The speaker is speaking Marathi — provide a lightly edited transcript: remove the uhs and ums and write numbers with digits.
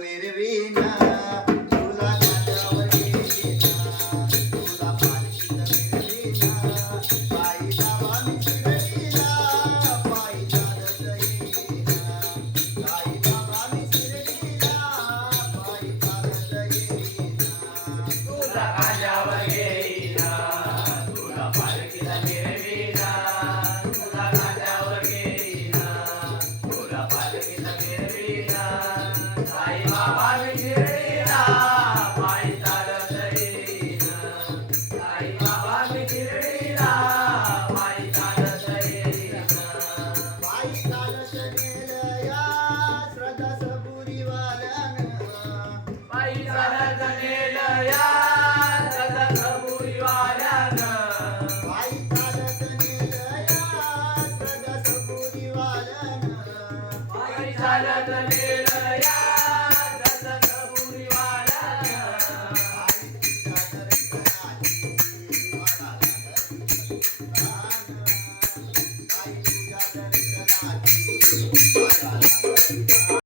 मिरवीना तुला काठावर घेईना तुला पालखीत मिरवीना पायीला वामी शिरडीला पायी चालत येईना पायीला वामी शिरडीला पायी चालत येईना तुला काठावर घेईना तुला पालखीत मिरवीना तुला काठावर घेईना तुला पालखीत मिरवीना साई बाबा शिर्डीला पायी चालत येईना साई बाबा शिर्डीला पायी चालत येईना पायी चालत नेलया श्रद्धा सबुरीवाल्यानं पायी चालत नेलया सदा सबुरीवाल्यानं पायी चालत नेलया श्रद्धा सबुरीवाल्यानं पायी चालत नेलया